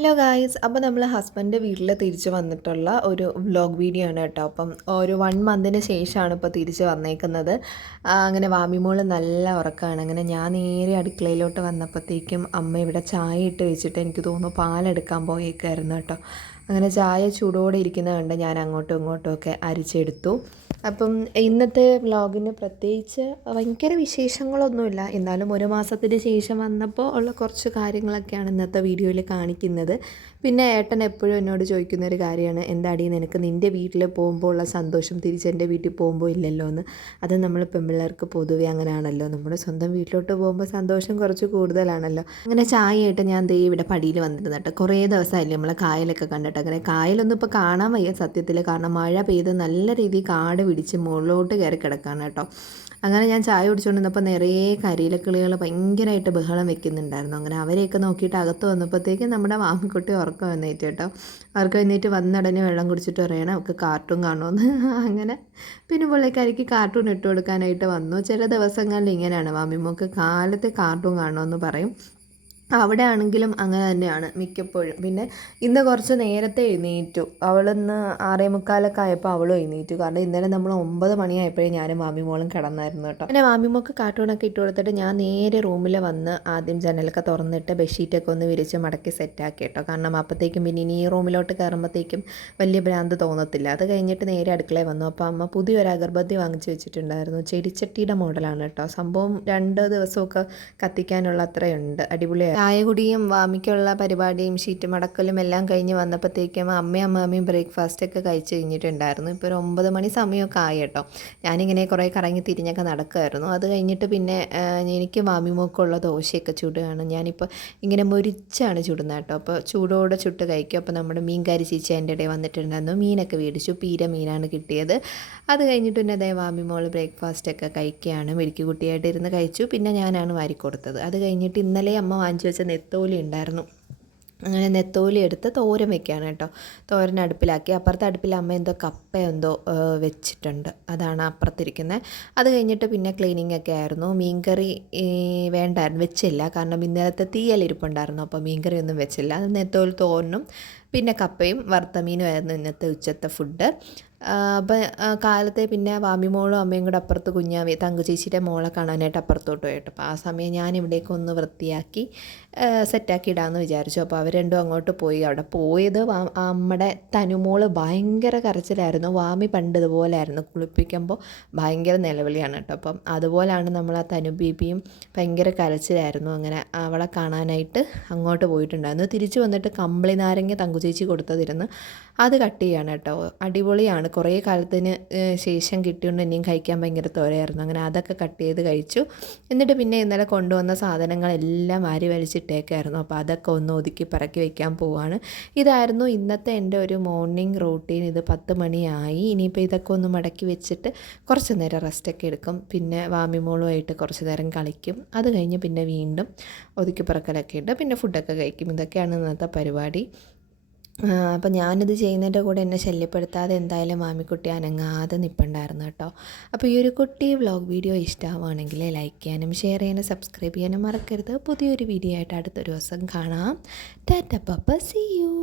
Hello guys, അപ്പോൾ നമ്മൾ husband വീട്ടിൽ തിരിച്ച് വന്നിട്ടുള്ള ഒരു വ്ലോഗ് വീഡിയോ ആണ് കേട്ടോ. അപ്പം ഒരു 1 മന്തിന് ശേഷമാണ് ഇപ്പോൾ തിരിച്ച് വന്നേക്കുന്നത്. അങ്ങനെ വാമിമോൾ നല്ല ഉറക്കമാണ്. അങ്ങനെ ഞാൻ നേരെ അടുക്കളയിലോട്ട് വന്നപ്പോഴത്തേക്കും അമ്മ ഇവിടെ ചായ ഇട്ട് വെച്ചിട്ട് എനിക്ക് തോന്നുന്നു പാലെടുക്കാൻ പോയേക്കായിരുന്നു കേട്ടോ. അങ്ങനെ ചായ ചൂടോടെ ഇരിക്കുന്നത് കണ്ട് ഞാൻ അങ്ങോട്ടും ഇങ്ങോട്ടും ഒക്കെ അരിച്ചെടുത്തു. അപ്പം ഇന്നത്തെ വ്ലോഗിന് പ്രത്യേകിച്ച് ഭയങ്കര വിശേഷങ്ങളൊന്നുമില്ല. എന്നാലും ഒരു മാസത്തിന് ശേഷം വന്നപ്പോൾ ഉള്ള കുറച്ച് കാര്യങ്ങളൊക്കെയാണ് ഇന്നത്തെ വീഡിയോയിൽ കാണിക്കുന്നത്. പിന്നെ ഏട്ടൻ എപ്പോഴും എന്നോട് ചോദിക്കുന്നൊരു കാര്യമാണ്, എന്താടി നിനക്ക് നിൻ്റെ വീട്ടിൽ പോകുമ്പോൾ ഉള്ള സന്തോഷം തിരിച്ച് എൻ്റെ വീട്ടിൽ പോകുമ്പോൾ ഇല്ലല്ലോ എന്ന്. അത് നമ്മൾ പെൺപിള്ളേർക്ക് പൊതുവെ അങ്ങനെയാണല്ലോ, നമ്മുടെ സ്വന്തം വീട്ടിലോട്ട് പോകുമ്പോൾ സന്തോഷം കുറച്ച് കൂടുതലാണല്ലോ. അങ്ങനെ ചായയായിട്ട് ഞാൻ ദേ ഇവിടെ പടിയിൽ വന്നിരുന്നു കേട്ടോ. കുറേ ദിവസമായില്ലേ നമ്മളെ കായലൊക്കെ കണ്ടിട്ട്. അങ്ങനെ കായലൊന്നും ഇപ്പോൾ കാണാൻ വയ്യ സത്യത്തിൽ, കാരണം മഴ പെയ്ത് നല്ല രീതിയിൽ കാട് പിടിച്ച് മുകളിലോട്ട് കയറി കിടക്കുകയാണ് കേട്ടോ. അങ്ങനെ ഞാൻ ചായ കുടിച്ചുകൊണ്ടിരുന്നപ്പോൾ നിറയെ കരിയിലക്കിളികൾ ഭയങ്കരമായിട്ട് ബഹളം വെക്കുന്നുണ്ടായിരുന്നു. അങ്ങനെ അവരെയൊക്കെ നോക്കിയിട്ട് അകത്ത് വന്നപ്പോഴത്തേക്കും നമ്മുടെ മാമിക്കുട്ടി ഉറക്കം എഴുന്നേറ്റ് കേട്ടോ. ഉറക്കം എഴുന്നേറ്റ് വന്നടനെ വെള്ളം കുടിച്ചിട്ട് പറയണം അവൾക്ക് കാർട്ടൂൺ കാണുമെന്ന്. അങ്ങനെ പിന്നെ പുള്ളിക്കാരിക്ക് കാർട്ടൂൺ ഇട്ട് കൊടുക്കാനായിട്ട് വന്നു. ചില ദിവസങ്ങളിൽ ഇങ്ങനെയാണ്, മാമിമ്മക്ക് കാലത്ത് കാർട്ടൂൺ കാണുമെന്ന് പറയും. അവിടെ ആണെങ്കിലും അങ്ങനെ തന്നെയാണ് മിക്കപ്പോഴും. പിന്നെ ഇന്ന് കുറച്ച് നേരത്തെ എഴുന്നേറ്റു. അവളിന്ന് 6:45 ആയപ്പോൾ അവളും എഴുന്നേറ്റു. കാരണം ഇന്നലെ നമ്മൾ 9 മണിയായപ്പോഴേ ഞാനും മാമിമോളും കിടന്നായിരുന്നു കേട്ടോ. പിന്നെ മാമിമോൾക്ക് കാർട്ടൂണൊക്കെ ഇട്ട് കൊടുത്തിട്ട് ഞാൻ നേരെ റൂമിൽ വന്ന് ആദ്യം ജനലൊക്കെ തുറന്നിട്ട് ബെഡ്ഷീറ്റൊക്കെ ഒന്ന് വിരിച്ച് മടക്കി സെറ്റാക്കി കേട്ടോ. കാരണം അപ്പോഴത്തേക്കും പിന്നെ ഇനി ഈ റൂമിലോട്ട് കയറുമ്പോഴത്തേക്കും വലിയ ഭ്രാന്ത് തോന്നത്തില്ല. അത് കഴിഞ്ഞിട്ട് നേരെ അടുക്കളയിൽ വന്നു. അപ്പോൾ അമ്മ പുതിയൊരു അഗർബത്തി വാങ്ങിച്ച് വെച്ചിട്ടുണ്ടായിരുന്നു. ചെടിച്ചട്ടിയുടെ മോഡലാണ് കേട്ടോ. സംഭവം 2 ദിവസമൊക്കെ കത്തിക്കാനുള്ള അത്രയുണ്ട്. അടിപൊളിയായി. ചായ കുടിയും വാമിക്കുള്ള പരിപാടിയും ഷീറ്റ് മടക്കലും എല്ലാം കഴിഞ്ഞ് വന്നപ്പോഴത്തേക്കും അമ്മയും അമ്മാമ്മയും ബ്രേക്ക്ഫാസ്റ്റൊക്കെ കഴിച്ച് കഴിഞ്ഞിട്ടുണ്ടായിരുന്നു. ഇപ്പോൾ ഒരു 9 മണി സമയമൊക്കെ ആയി കേട്ടോ. ഞാനിങ്ങനെ കുറേ കറങ്ങി തിരിഞ്ഞൊക്കെ നടക്കുമായിരുന്നു. അത് കഴിഞ്ഞിട്ട് പിന്നെ എനിക്ക് മാമിമോക്കുള്ള ദോശയൊക്കെ ചുടുകയാണ്. ഞാനിപ്പോൾ ഇങ്ങനെ മുരിച്ചാണ് ചുടുന്നത് കേട്ടോ. അപ്പോൾ ചൂടോടെ ചുട്ട് കഴിക്കും. അപ്പോൾ നമ്മുടെ മീൻകാരി ചേച്ചി എൻ്റെ ഇടയിൽ വന്നിട്ടുണ്ടായിരുന്നു. മീനൊക്കെ മേടിച്ചു. പീര മീനാണ് കിട്ടിയത്. അത് കഴിഞ്ഞിട്ട് പിന്നെ അതേ മാമിമോൾ ബ്രേക്ക്ഫാസ്റ്റൊക്കെ കഴിക്കുകയാണ്. മെഴുക്ക് കുട്ടിയായിട്ട് ഇരുന്ന് കഴിച്ചു. പിന്നെ ഞാനാണ് വാരിക്കൊടുത്തത്. അത് കഴിഞ്ഞിട്ട് ഇന്നലെ അമ്മ വാങ്ങിച്ചു വെച്ച നെത്തോലി ഉണ്ടായിരുന്നു. അങ്ങനെ നെത്തോലി എടുത്ത് തോരൻ വെക്കുകയാണ് കേട്ടോ. തോരൻ അടുപ്പിലാക്കി. അപ്പുറത്തെ അടുപ്പിൽ അമ്മ എന്തോ കപ്പ എന്തോ വെച്ചിട്ടുണ്ട്, അതാണ് അപ്പുറത്തിരിക്കുന്നത്. അത് കഴിഞ്ഞിട്ട് പിന്നെ ക്ലീനിങ് ഒക്കെ ആയിരുന്നു. മീൻകറി വേണ്ടായിരുന്നു, വെച്ചില്ല. കാരണം ഇന്നലത്തെ തീയലിരിപ്പുണ്ടായിരുന്നു. അപ്പോൾ മീൻകറി ഒന്നും വെച്ചില്ല. അത് നെത്തോലി തോരനും പിന്നെ കപ്പയും വറുത്ത മീനും ആയിരുന്നു ഇന്നത്തെ ഉച്ചത്തെ ഫുഡ്. അപ്പം കാലത്തെ പിന്നെ വാമിമോളും അമ്മയും കൂടെ അപ്പുറത്ത് കുഞ്ഞാവി തങ്കു ചേച്ചിയുടെ മോളെ കാണാനായിട്ട് അപ്പുറത്തോട്ട് പോയിട്ട്, അപ്പോൾ ആ സമയം ഞാൻ ഇവിടേക്ക് ഒന്ന് വൃത്തിയാക്കി സെറ്റാക്കി ഇടാമെന്ന് വിചാരിച്ചു. അപ്പോൾ അവർ രണ്ടും അങ്ങോട്ട് പോയി. അവിടെ പോയത് നമ്മുടെ തനുമോള് ഭയങ്കര കരച്ചിലായിരുന്നു. വാമി പണ്ട് ഇതുപോലെ ആയിരുന്നു, കുളിപ്പിക്കുമ്പോൾ ഭയങ്കര നിലവിളിയാണ് കേട്ടോ. അപ്പം അതുപോലെയാണ് നമ്മൾ ആ തനു ബീബിയും ഭയങ്കര കരച്ചിലായിരുന്നു. അങ്ങനെ അവളെ കാണാനായിട്ട് അങ്ങോട്ട് പോയിട്ടുണ്ടായിരുന്നു. തിരിച്ചു വന്നിട്ട് കമ്പിളി നാരങ്ങ തങ്കു ചേച്ചി കൊടുത്തതിരുന്ന് അത് കട്ട് ചെയ്യാണ് കേട്ടോ. അടിപൊളിയാണ്. കുറേ കാലത്തിന് ശേഷം കിട്ടിയോണ്ട് ഇനിയും കഴിക്കാൻ ഭയങ്കര തോരയായിരുന്നു. അങ്ങനെ അതൊക്കെ കട്ട് ചെയ്ത് കഴിച്ചു. എന്നിട്ട് പിന്നെ ഇന്നലെ കൊണ്ടുവന്ന സാധനങ്ങളെല്ലാം വാരി വലിച്ചിട്ടേക്കായിരുന്നു. അപ്പോൾ അതൊക്കെ ഒന്ന് ഒതുക്കി പറക്കി വയ്ക്കാൻ പോവുകയാണ്. ഇതായിരുന്നു ഇന്നത്തെ എൻ്റെ ഒരു മോർണിംഗ് റൂട്ടീൻ. ഇത് 10 മണിയായി. ഇനിയിപ്പോൾ ഇതൊക്കെ ഒന്ന് മടക്കി വെച്ചിട്ട് കുറച്ച് നേരം റെസ്റ്റൊക്കെ എടുക്കും. പിന്നെ വാമിമോളുമായിട്ട് കുറച്ച് നേരം കളിക്കും. അത് കഴിഞ്ഞ് പിന്നെ വീണ്ടും ഒതുക്കി പറക്കലൊക്കെ ഇട്ട് പിന്നെ ഫുഡൊക്കെ കഴിക്കും. ഇതൊക്കെയാണ് ഇന്നത്തെ പരിപാടി. അപ്പം ഞാനിത് ചെയ്യുന്നതിൻ്റെ കൂടെ എന്നെ ശല്യപ്പെടുത്താതെ എന്തായാലും മാമിക്കുട്ടി അനങ്ങാതെ നിൽപ്പുണ്ടായിരുന്നു കേട്ടോ. അപ്പോൾ ഈ ഒരു കുട്ടി വ്ലോഗ് വീഡിയോ ഇഷ്ടമാവുകയാണെങ്കിൽ ലൈക്ക് ചെയ്യാനും ഷെയർ ചെയ്യാനും സബ്സ്ക്രൈബ് ചെയ്യാനും മറക്കരുത്. പുതിയൊരു വീഡിയോ ആയിട്ട് അടുത്തൊരു ദിവസം കാണാം. ടാറ്റ പപ്പ, സീ യു.